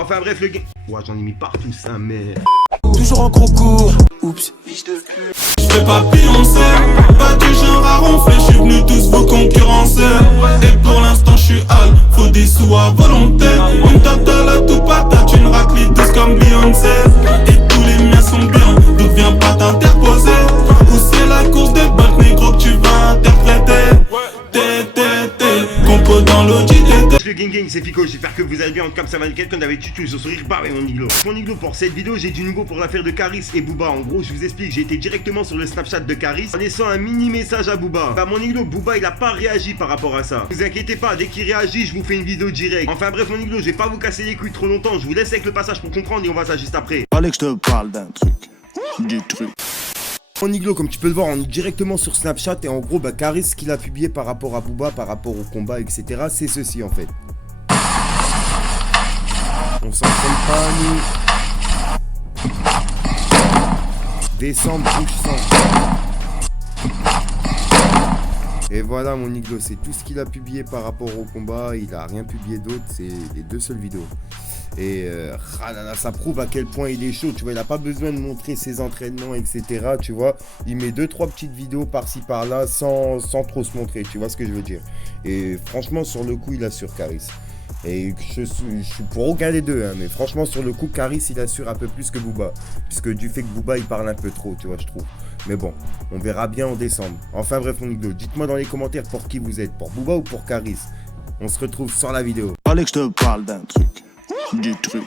Enfin bref, le game. Ouais, j'en ai mis partout ça, mais. Toujours en concours. Oups. J'fais pas Beyoncé, pas du genre à ronfler, j'suis venu tous vous concurrencer. Et pour l'instant j'suis hal, faut des sous à volonté. Une totale à tout patate, une raclée douce comme Beyoncé. Et tous les miens sont bien, donc viens pas t'interposer. Ou c'est la course des banques négro que tu vas interpréter. Compo dans l'audit. Le gang, c'est Fico, j'espère que vous allez bien. En tout cas, ça va nickel. Comme d'habitude, tu me sourire, bah ouais, mon Iglo. Mon Iglo, pour cette vidéo, j'ai du nouveau pour l'affaire de Caris et Booba. En gros, je vous explique, j'ai été directement sur le Snapchat de Caris en laissant un mini message à Booba. Bah, mon Iglo, Booba, il a pas réagi par rapport à ça. Vous inquiétez pas, dès qu'il réagit, je vous fais une vidéo directe. Enfin, bref, mon Iglo, je vais pas vous casser les couilles trop longtemps. Je vous laisse avec le passage pour comprendre et on va ça juste après. Fallait que je te parle d'un truc. Du truc. Mon Iglo, comme tu peux le voir, on est directement sur Snapchat et en gros, bah, Caris, ce qu'il a publié par rapport à Booba, par rapport au combat, etc., c'est ceci en fait. On s'entraîne pas, nous. Décembre, bouche sang. Et voilà, mon Iglo, c'est tout ce qu'il a publié par rapport au combat. Il a rien publié d'autre, c'est les deux seules vidéos. Et ça prouve à quel point il est chaud, tu vois, il n'a pas besoin de montrer ses entraînements, etc., tu vois. Il met 2-3 petites vidéos par-ci par-là sans trop se montrer, tu vois ce que je veux dire. Et franchement, sur le coup, il assure Caris. Et je suis pour aucun des deux, hein, mais franchement, sur le coup, Caris, il assure un peu plus que Booba. Puisque du fait que Booba, il parle un peu trop, tu vois, je trouve. Mais bon, on verra bien en décembre. Enfin bref, mon Iglo, dites-moi dans les commentaires pour qui vous êtes, pour Booba ou pour Caris. On se retrouve sur la vidéo. Fallait que je te parle d'un truc. Du truc.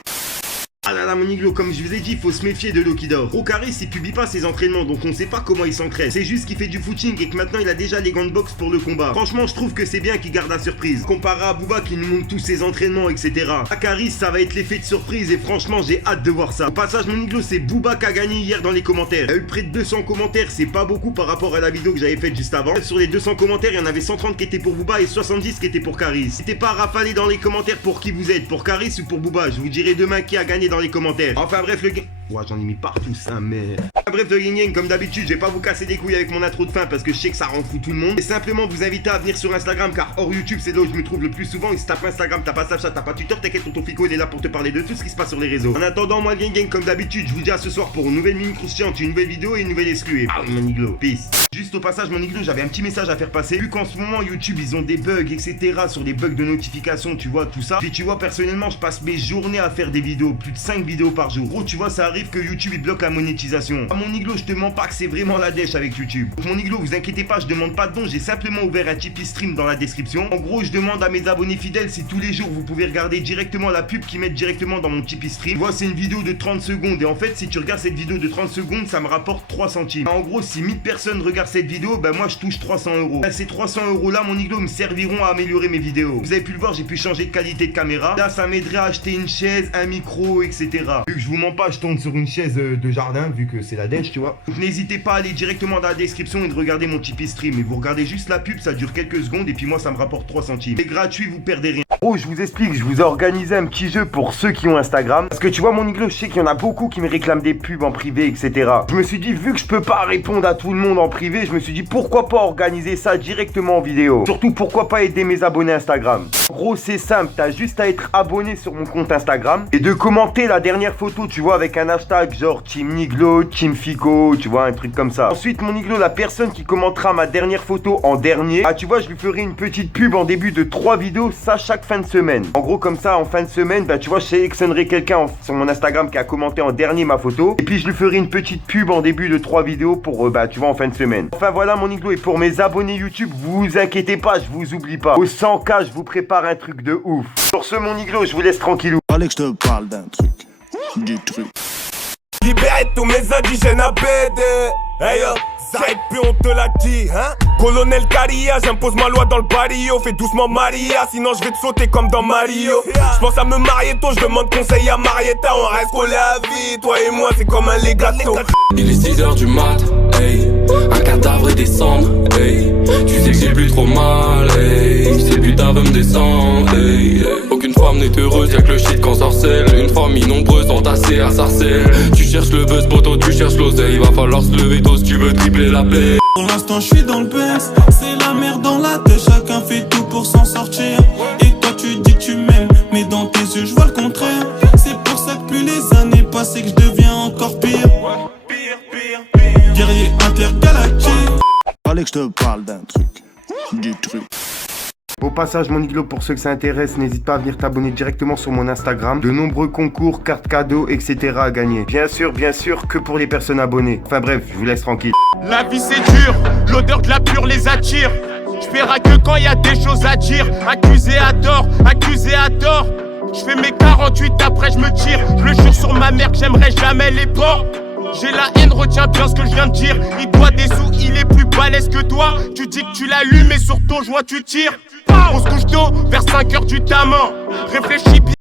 Ah là là, mon Iglo, comme je vous ai dit, il faut se méfier de l'eau qui dort. Gros, Caris, il publie pas ses entraînements, donc on sait pas comment il s'entraîne. C'est juste qu'il fait du footing et que maintenant il a déjà les gants de boxe pour le combat. Franchement, je trouve que c'est bien qu'il garde la surprise. Comparé à Booba qui nous montre tous ses entraînements, etc. À Caris, ça va être l'effet de surprise et franchement, j'ai hâte de voir ça. Au passage, mon Iglo, c'est Booba qui a gagné hier dans les commentaires. Il y a eu près de 200 commentaires, c'est pas beaucoup par rapport à la vidéo que j'avais faite juste avant. Sur les 200 commentaires, il y en avait 130 qui étaient pour Booba et 70 qui étaient pour Caris. N'hésitez pas à rafaler dans les commentaires pour qui vous êtes, pour Caris ou pour Booba. Je vous dirai demain qui a gagné dans les commentaires. Enfin bref, le gang. Ouais, j'en ai mis partout ça, mais. Enfin bref, le gang, comme d'habitude, je vais pas vous casser les couilles avec mon intro de fin parce que je sais que ça rend fou tout le monde. Et simplement vous inviter à venir sur Instagram car hors YouTube, c'est là où je me trouve le plus souvent. Et si t'as pas Instagram, t'as pas Snapchat, t'as pas Twitter, t'inquiète, tonton Fico, il est là pour te parler de tout ce qui se passe sur les réseaux. En attendant, moi, le gang, comme d'habitude, je vous dis à ce soir pour une nouvelle mini croustillante, une nouvelle vidéo et une nouvelle exclue. Ah, mon Iglo, peace. Juste au passage, mon Iglo, j'avais un petit message à faire passer. Vu qu'en ce moment, YouTube, ils ont des bugs, etc. Sur des bugs de notification, tu vois, tout ça. Puis tu vois, personnellement, je passe mes journées à faire des vidéos, plus de 5 vidéos par jour. Gros, tu vois, ça arrive que YouTube, il bloque la monétisation. Ah, mon Iglo, je te mens pas que c'est vraiment la dèche avec YouTube. Donc, mon Iglo, vous inquiétez pas, je demande pas de don, j'ai simplement ouvert un Tipeee Stream dans la description. En gros, je demande à mes abonnés fidèles si tous les jours, vous pouvez regarder directement la pub qu'ils mettent directement dans mon Tipeee Stream. Tu vois, c'est une vidéo de 30 secondes. Et en fait, si tu regardes cette vidéo de 30 secondes, ça me rapporte 3 centimes. En gros, si 1000 personnes regardent cette vidéo, ben moi, je touche 300 €. Ben, ces 300 € là, mon Iglo, me serviront à améliorer mes vidéos. Vous avez pu le voir, j'ai pu changer de qualité de caméra. Là, ça m'aiderait à acheter une chaise, un micro, etc. Vu que je vous mens pas, je tourne sur une chaise de jardin, vu que c'est la dèche, tu vois. Donc, n'hésitez pas à aller directement dans la description et de regarder mon Tipeee Stream. Et vous regardez juste la pub, ça dure quelques secondes. Et puis moi, ça me rapporte 3 centimes. C'est gratuit, vous perdez rien. Oh, je vous explique, je vous ai organisé un petit jeu pour ceux qui ont Instagram. Parce que tu vois, mon Iglo, je sais qu'il y en a beaucoup qui me réclament des pubs en privé, etc. Je me suis dit, vu que je peux pas répondre à tout le monde en privé, je me suis dit, pourquoi pas organiser ça directement en vidéo. Surtout, pourquoi pas aider mes abonnés Instagram. En gros, c'est simple, t'as juste à être abonné sur mon compte Instagram et de commenter la dernière photo, tu vois, avec un hashtag genre Team Iglo, Team Fico, tu vois, un truc comme ça. Ensuite, mon Iglo, la personne qui commentera ma dernière photo en dernier, ah, tu vois, je lui ferai une petite pub en début de 3 vidéos, ça chaque fin de semaine. En gros, comme ça, en fin de semaine, bah, tu vois, je sélectionnerai quelqu'un sur mon Instagram qui a commenté en dernier ma photo. Et puis, je lui ferai une petite pub en début de 3 vidéos pour, bah, tu vois, en fin de semaine. Enfin, voilà, mon Iglo, et pour mes abonnés YouTube, vous inquiétez pas, je vous oublie pas. Au 100K, je vous prépare un truc de ouf. Sur ce, mon Iglo, je vous laisse tranquillou. Fallait que je te parle d'un truc. Du truc. Libérez tous mes indigènes à BD. Hey yo, ça et puis on te l'a dit, hein. Colonel Caria, j'impose ma loi dans le barrio. Fais doucement Maria, sinon je vais te sauter comme dans Mario. Je pense à me marier tôt, je demande conseil à Marietta. On reste collés à vie, toi et moi c'est comme un legato. Il est 6h du mat, hey. Un cadavre est descendre, hey. Tu sais que j'ai plus trop mal, hey. Ces putains veulent me descendre, hey. Aucune femme n'est heureuse, y'a que le shit qu'on sorcelle. Une famille nombreuse entassée à Sarcelles. Tu cherches le buzz, poto, tu cherches l'oseille. Va falloir se lever tôt si tu veux tripler la paix. Pour l'instant je suis dans le Benz, c'est la merde dans la tête. Chacun fait tout pour s'en sortir. Et toi tu dis tu m'aimes, mais dans tes yeux je vois le contraire. C'est pas, c'est que je deviens encore pire. Guerrier intergalactique. Fallait que je te parle d'un truc. Du truc. Au passage, mon iglo, pour ceux que ça intéresse, n'hésite pas à venir t'abonner directement sur mon Instagram. De nombreux concours, cartes cadeaux, etc. à gagner. Bien sûr, que pour les personnes abonnées. Enfin bref, je vous laisse tranquille. La vie c'est dur, l'odeur de la pure les attire. J'verrai que quand y a des choses à dire. Accusé à tort, accusé à tort. J'fais mes 48 après je me tire. Je le jure sur ma mère que j'aimerais jamais les porcs. J'ai la haine, retiens bien ce que je viens de dire. Il doit des sous, il est plus balèze que toi. Tu dis que tu l'allumes et sur ton joint tu tires. On se couche tôt, vers 5h du taman. Réfléchis bien.